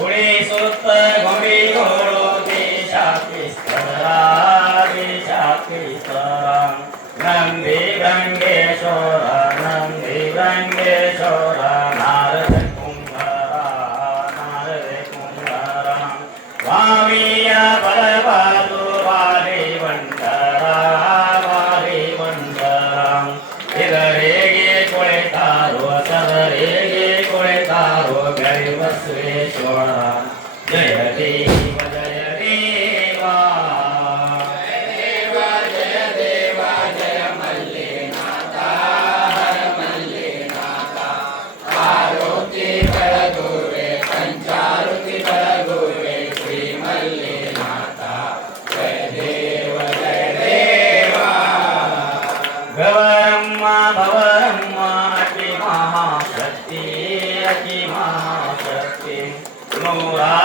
गुणी सुत गुणी गोळो देशाती स्तरा देशाती स्तरा नंदी गंगेश्वर नंदी गंगेश्वर नारद कुंभरा नारद कुंभरा स्वामीया बलबहादुरारी वंडरा वारी वंडरा ಇದರೆಗೆ ಕುಳಿತಾರೋ ಸದರೆಗೆ ಕುಳಿತಾರೋ ಗರಿ ಬಸವೇಶ್ವರ ಜಯ ದೇವ ಜಯ ದೇವ ಜಯ ದೇವ ಜಯ ಮಲ್ಲಿನಾಥ ಹರ ಮಲ್ಲಿನಾಥ ಆರೋತಿ ಬೆಳಗುವೆ ಪಂಚಾರುತಿ ಬೆಳಗುವೆ ಶ್ರೀ ಮಲ್ಲಿನಾಥ ಜಯ ದೇವ ಜಯ ದೇವ ಗವರಮ್ಮ ಭವರಮ್ಮ ಅತಿ ಮಹಾಶಕ್ತಿ ನೂರಾರು